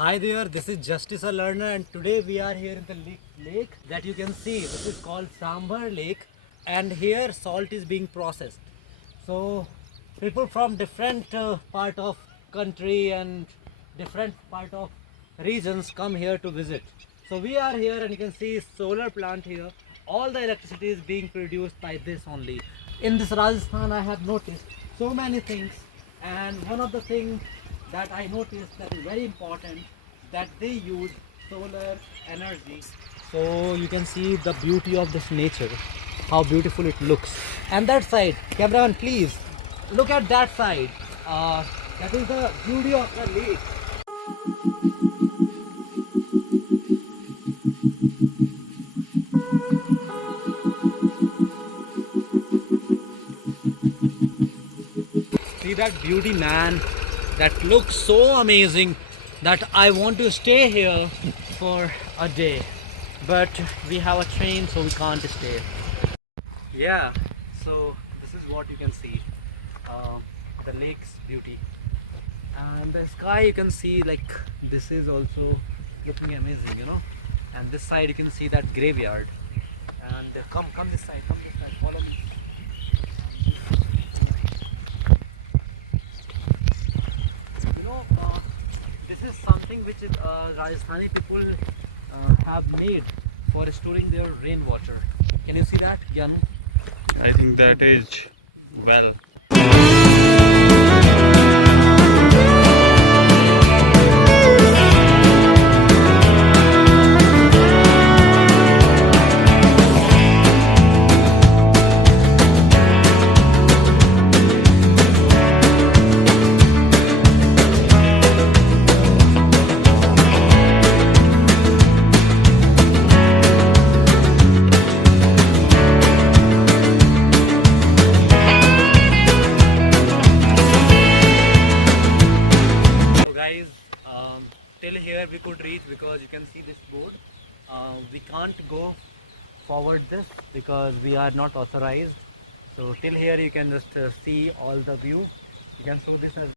Hi there, this is Justice a Learner and today we are here in the lake that you can see. This is called Sambhar Lake and here salt is being processed. So people from different part of country and different part of regions come here to visit. So we are here and you can see solar plant here. All the electricity is being produced by this only. In this Rajasthan I have noticed so many things, and one of the things that I noticed that is very important, that they use solar energy. So you can see the beauty of this nature, how beautiful it looks. And that side, cameraman please, look at that side. That is the beauty of the lake. See that beauty, man. That looks so amazing that I want to stay here for a day. But we have a train, so we can't stay. Yeah, so this is what you can see. The lake's beauty. And the sky you can see, like, this is also looking amazing, you know. And this side you can see that graveyard. And come this side, follow me. You know, this is something which Rajasthani people have made for storing their rainwater. Can you see that, Gyanu? I think that is well. So guys, till here we could reach because you can see this boat. We can't go forward this because we are not authorized. So till here you can just see all the view. You can show this as